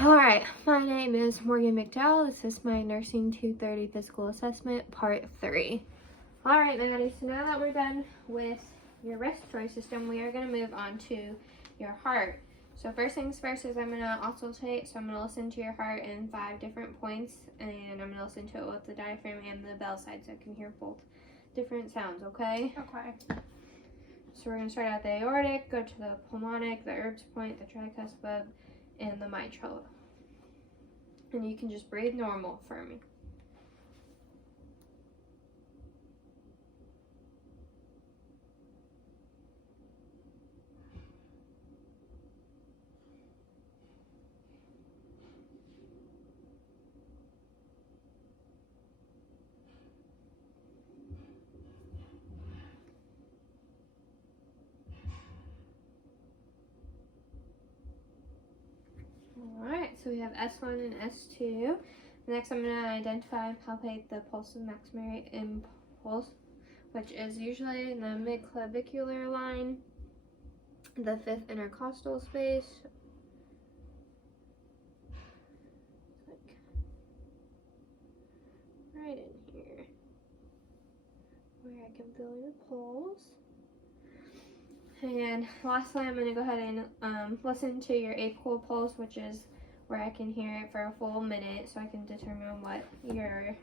Alright, my name is Morgan McDowell. This is my Nursing 230 Physical Assessment, Part 3. Alright, Maddie, so now that we're done with your respiratory system, we are going to move on to your heart. So first things first is I'm going to auscultate, so I'm going to listen to your heart in 5 different points, and I'm going to listen to it with the diaphragm and the bell side so I can hear both different sounds, okay? Okay. So we're going to start at the aortic, go to the pulmonic, the Erb's point, the tricuspid, and the mitral. And you can just breathe normal for me. Alright, so we have S1 and S2. Next, I'm going to identify and palpate the pulse of maxillary impulse, which is usually in the mid-clavicular line, the 5th intercostal space, like right in here, where I can feel your pulse. And lastly, I'm going to go ahead and listen to your apical pulse, which is where I can hear it for a full minute so I can determine what your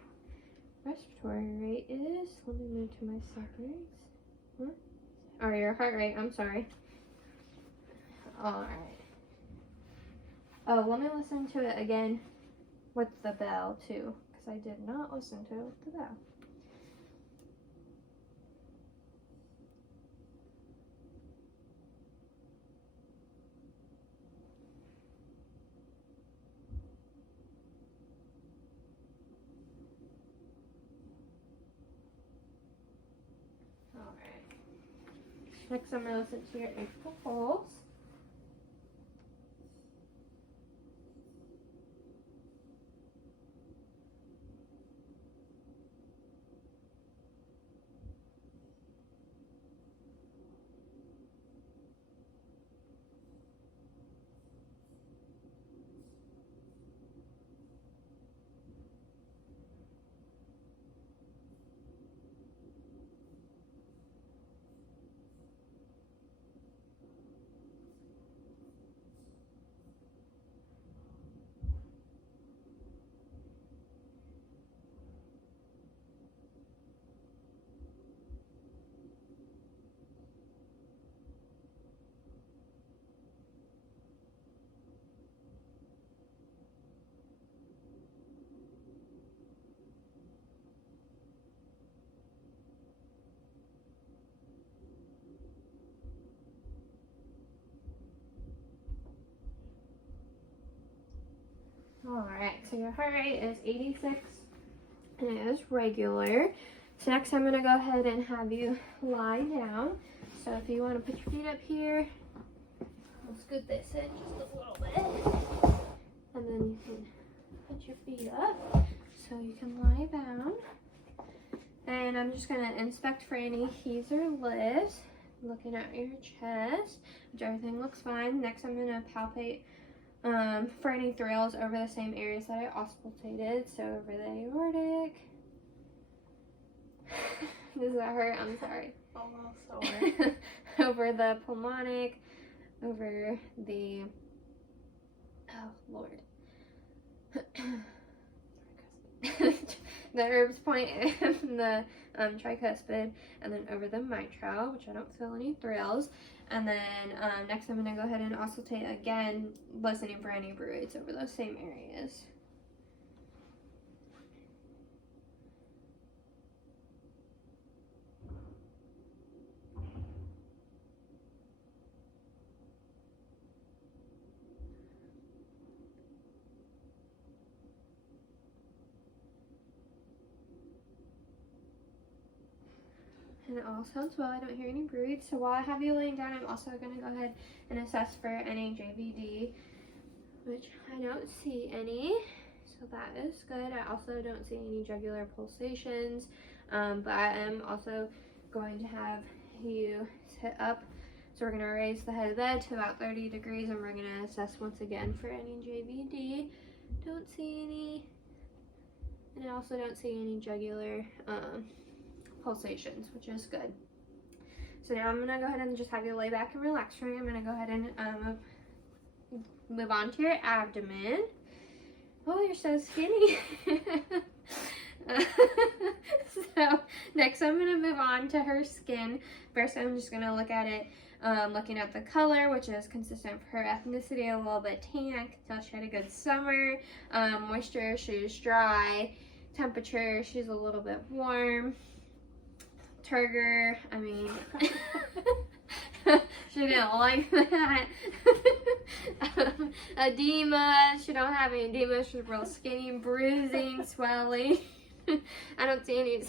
respiratory rate is. Let me move to my seconds. What? Or your heart rate, I'm sorry. Alright. Oh, let me listen to it again with the bell too, because I did not listen to it with the bell. Next, I'm going to listen to your apical pulse. Alright, so your heart rate is 86 and it is regular. So next I'm going to go ahead and have you lie down. So if you want to put your feet up here, I'll scoot this in just a little bit. And then you can put your feet up so you can lie down. And I'm just going to inspect for any heaves or lifts, looking at your chest, which everything looks fine. Next I'm going to palpate for any thrills over the same areas that I auscultated. So over the aortic. Does that hurt? I'm sorry. Almost sore. Over the pulmonic, over the, oh Lord. The Erb's point and the tricuspid, and then over the mitral, which I don't feel any thrills. And then next I'm going to go ahead and auscultate again, listening for any bruits over those same areas. And it all sounds well. I don't hear any bruits. So while I have you laying down, I'm also going to go ahead and assess for any JVD, which I don't see any. So that is good. I also don't see any jugular pulsations, but I am also going to have you sit up So we're gonna raise the head of the bed to about 30 degrees and we're gonna assess once again for any JVD. Don't see any, and I also don't see any jugular pulsations, which is good. So now I'm gonna go ahead and just have you lay back and relax for me. I'm gonna go ahead and move on to your abdomen. Oh, you're so skinny. So next I'm going to move on to her skin. First I'm just going to look at it, looking at the color, which is consistent for her ethnicity, a little bit tan. I can tell she had a good summer. Moisture, she's dry. Temperature, she's a little bit warm. Turgor, I mean, she didn't like that. Edema, she don't have any edema. She's real skinny. Bruising, swelling. I don't see any.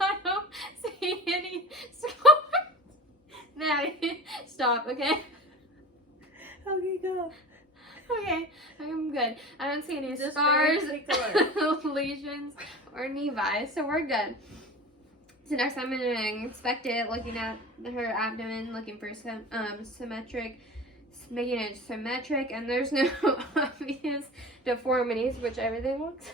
I don't see any scars. Maddie, stop, okay? Okay, go. Okay, I'm good. I don't see any Just scars, lesions. lesions, or nevi, so we're good. So next I'm going to inspect it, looking at her abdomen, looking for some symmetric, making it symmetric, and there's no obvious deformities, which everything looks.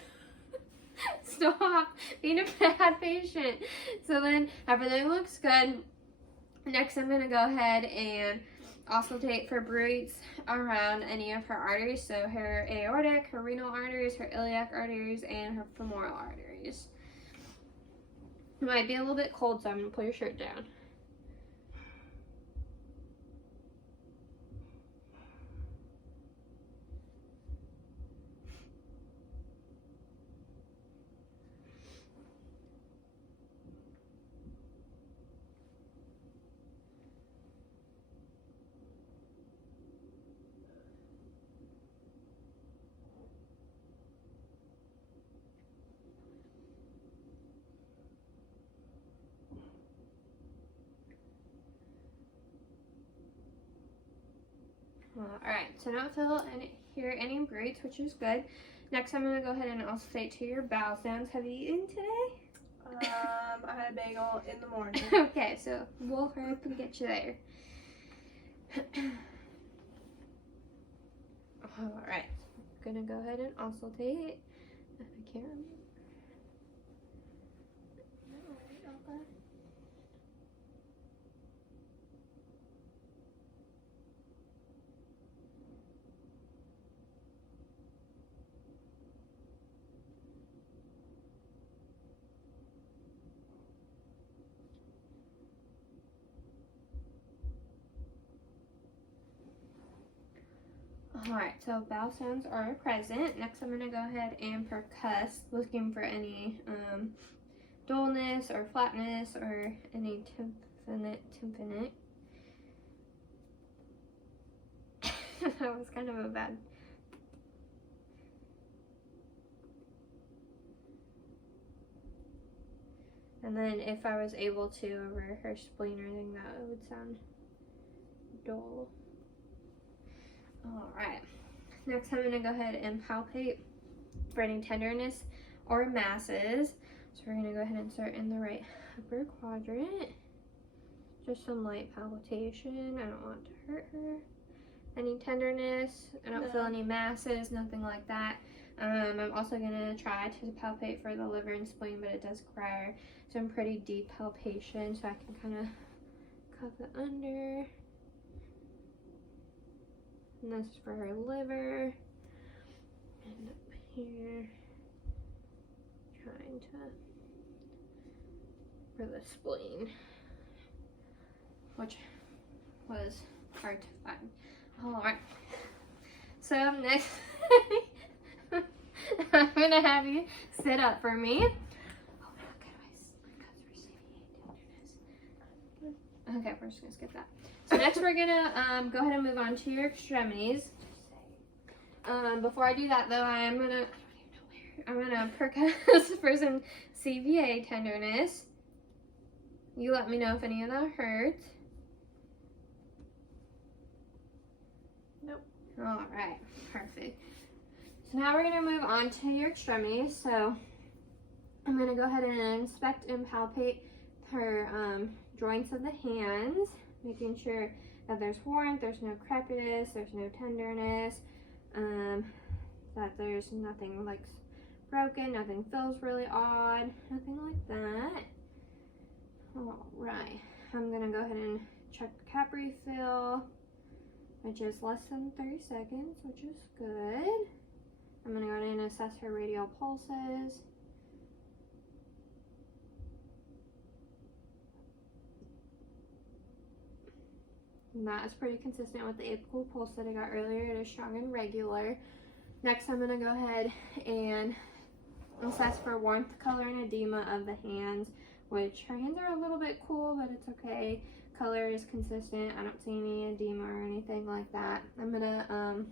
Stop being a bad patient. So then everything looks good. Next I'm going to go ahead and auscultate for bruits around any of her arteries, so her aortic, her renal arteries, her iliac arteries, and her femoral arteries. It might be a little bit cold, so I'm going to pull your shirt down. Alright, so I don't hear any bruits, which is good. Next, I'm going to go ahead and auscultate to your bowel sounds. Have you eaten today? I had a bagel in the morning. Okay, so we'll hurry up and get you there. Alright, I'm going to go ahead and auscultate. I can't remember. Alright, so bowel sounds are present. Next I'm going to go ahead and percuss, looking for any dullness or flatness or any tympanic. That was kind of a bad. And then if I was able to over her spleen or anything, that would sound dull. Alright, next I'm going to go ahead and palpate for any tenderness or masses. So we're going to go ahead and start in the right upper quadrant. Just some light palpitation. I don't want to hurt her. Any tenderness, I don't feel any masses, nothing like that. I'm also going to try to palpate for the liver and spleen, but it does require some pretty deep palpation, so I can kind of cup it under. And this is for her liver. And up here, trying to, for the spleen, which was hard to find. Alright, so next, I'm going to have you sit up for me. Oh, look at my cuts for CVA tenderness. Okay, we're just going to skip that. So next we're going to go ahead and move on to your extremities. Before I do that though, I'm going to percuss for some CVA tenderness. You let me know if any of that hurts. Nope. Alright, perfect. So now we're going to move on to your extremities. So I'm going to go ahead and inspect and palpate her joints of the hands, making sure that there's warmth, there's no crepiness, there's no tenderness, that there's nothing like broken, nothing feels really odd, nothing like that. All right, I'm gonna go ahead and check the cap refill, which is less than 30 seconds, which is good. I'm gonna go ahead and assess her radial pulses. And that is pretty consistent with the apical pulse that I got earlier. It is strong and regular. Next, I'm gonna go ahead and assess for warmth, color, and edema of the hands, which her hands are a little bit cool, but it's okay. Color is consistent. I don't see any edema or anything like that. I'm gonna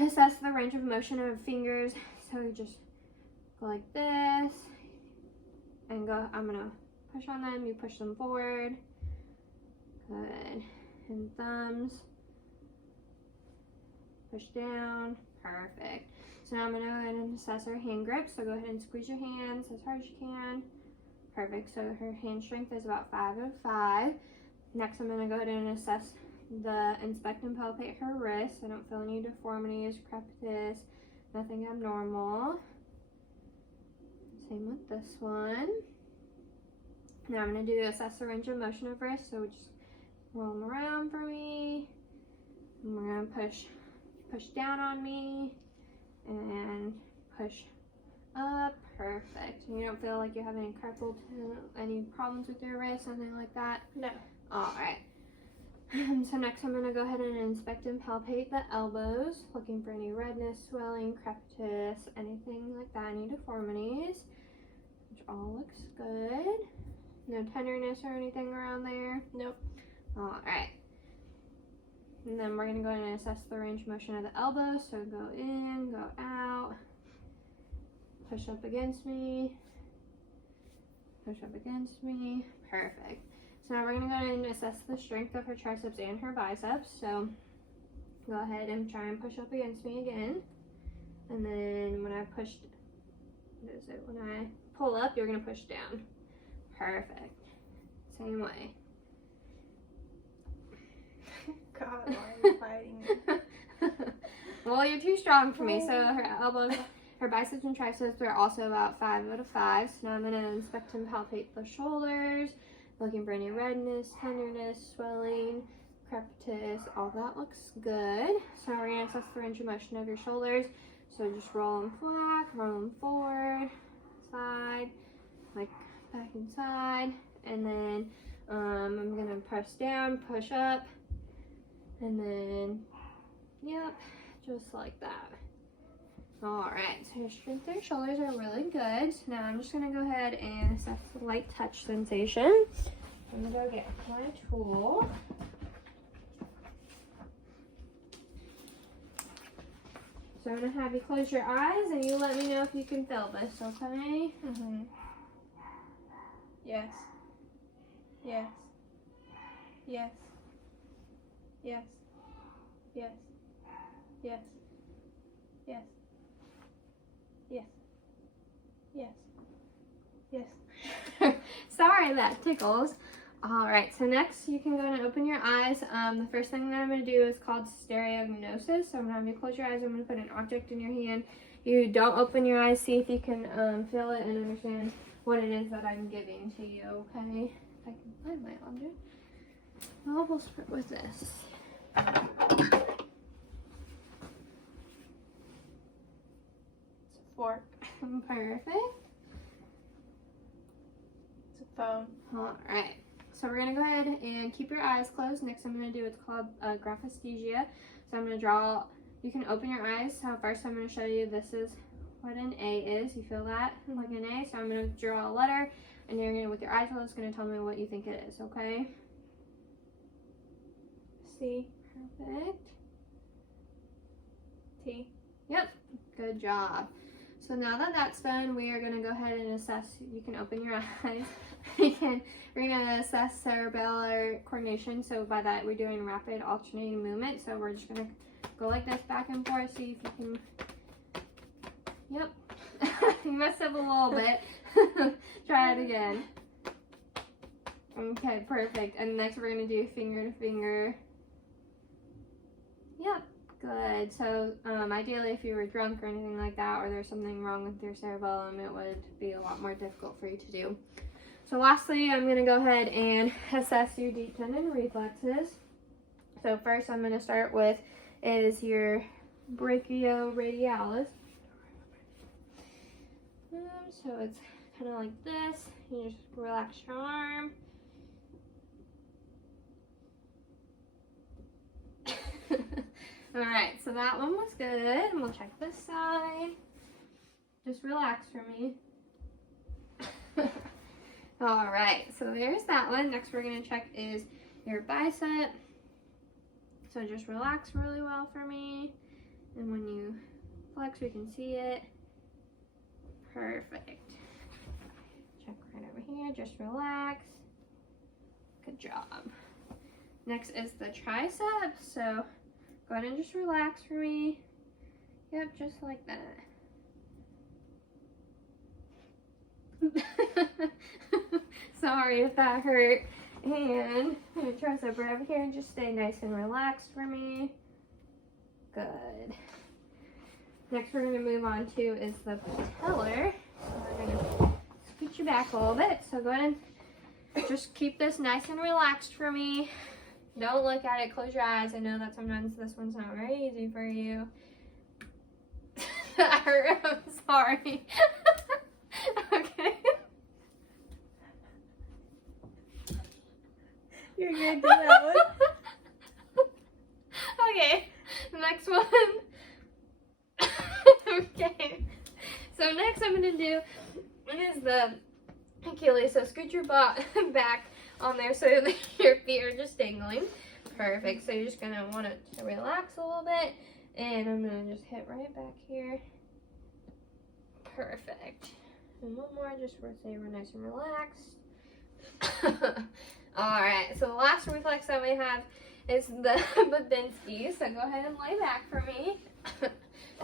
assess the range of motion of fingers. So you just go like this and go. I'm gonna push on them. You push them forward. Good. And thumbs. Push down. Perfect. So now I'm going to go ahead and assess her hand grip. So go ahead and squeeze your hands as hard as you can. Perfect. So her hand strength is about 5 out of 5. Next, I'm going to go ahead and assess inspect and palpate her wrist. I don't feel any deformities, crepitus, nothing abnormal. Same with this one. Now I'm going to assess the range of motion of wrist. So we just roll them around for me. And we're going to push down on me and push up. Perfect. And you don't feel like you have any any problems with your wrist, something like that? No. All right. So next I'm going to go ahead and inspect and palpate the elbows, looking for any redness, swelling, crepitus, anything like that, any deformities, which all looks good. No tenderness or anything around there? Nope. All right. And then we're going to go ahead and assess the range of motion of the elbows. So go in, go out, push up against me, push up against me. Perfect. So now we're going to go ahead and assess the strength of her triceps and her biceps. So go ahead and try and push up against me again. And then when I when I pull up, you're going to push down. Perfect. Same way. God, why are you fighting me? Well, you're too strong for me. So her elbows, her biceps and triceps are also about 5 out of 5. So now I'm going to inspect and palpate the shoulders, looking for any redness, tenderness, swelling, crepitus. All that looks good. So now we're going to assess the range of motion of your shoulders. So just roll them flat, roll them forward, side, like back and side. And then I'm going to press down, push up. And then, yep, just like that. All right, so your strength of your shoulders are really good. So now I'm just gonna go ahead and assess the light touch sensation. I'm gonna go get my tool. So I'm gonna have you close your eyes and you let me know if you can feel this, okay? Mm-hmm. Yes. Yes. Yes. Yes. Yes. Yes. Yes. Yes. Yes. Yes. Sorry, that tickles. All right, so next you can go and open your eyes. The first thing that I'm going to do is called stereognosis. So I'm going to have you close your eyes. I'm going to put an object in your hand. You don't open your eyes. See if you can feel it and understand what it is that I'm giving to you, okay? If I can find my object. We'll start with this. It's a fork. Perfect. It's a phone. All right. So we're going to go ahead and keep your eyes closed. Next I'm going to do what's called graphesthesia. So I'm going to draw, you can open your eyes. So first I'm going to show you this is what an A is. You feel that? Like an A. So I'm going to draw a letter and you're going to, with your eyes closed, going to tell me what you think it is, okay? C. Perfect. T. Yep. Good job. So now that that's done, we are going to go ahead and assess. You can open your eyes. We're going to assess cerebellar coordination. So by that, we're doing rapid alternating movement. So we're just going to go like this back and forth. See if you can. Yep. You messed up a little bit. Try it again. Okay, perfect. And next we're gonna do finger to finger. Yep, good. So ideally if you were drunk or anything like that, or there's something wrong with your cerebellum, it would be a lot more difficult for you to do. So lastly, I'm gonna go ahead and assess your deep tendon reflexes. So first I'm gonna start with is your brachioradialis. So it's kind of like this. You just relax your arm. Alright, so that one was good. And we'll check this side. Just relax for me. Alright, so there's that one. Next we're going to check is your bicep. So just relax really well for me. And when you flex, we can see it. Perfect. Check right over here. Just relax. Good job. Next is the tricep. So go ahead and just relax for me. Yep, just like that. Sorry if that hurt. And your tricep right over here, and just stay nice and relaxed for me. Good. Next we're going to move on to is the patellar. So we're going to scoot you back a little bit. So go ahead and just keep this nice and relaxed for me. Don't look at it, close your eyes. I know that sometimes this one's not very easy for you. That hurt, I'm sorry. Okay. You're gonna do that one? Okay, next one. Okay, so next I'm going to do is the Achilles. So scoot your butt back on there so that your feet are just dangling. Perfect. So you're just going to want it to relax a little bit. And I'm going to just hit right back here. Perfect. And one more just for say we're nice and relaxed. Alright, so the last reflex that we have is the Babinski. So go ahead and lay back for me.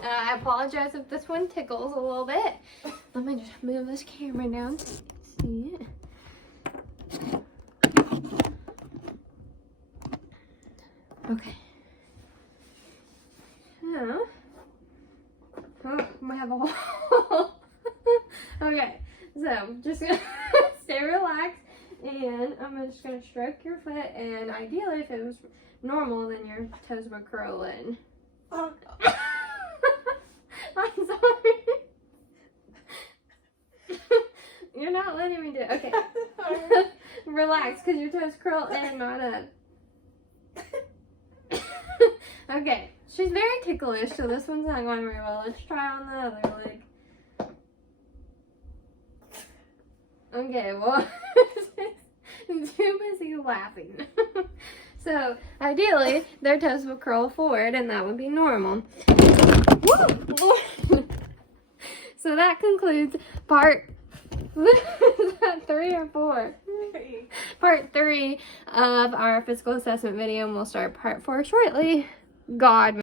I apologize if this one tickles a little bit. Let me just move this camera down so you can see it. Okay. So, oh, we have a hole. Okay, so just gonna stay relaxed, and I'm just gonna stroke your foot. And ideally, if it was normal, then your toes would curl in. Oh. I'm sorry. You're not letting me do it. Okay. Relax, because your toes curl in, not up. Okay. She's very ticklish, so this one's not going very well. Let's try on the other leg. Okay, well, too busy laughing. So, ideally, their toes will curl forward, and that would be normal. Woo! So that concludes part 3 or 4? 3. Part 3 of our physical assessment video, and we'll start part 4 shortly. God.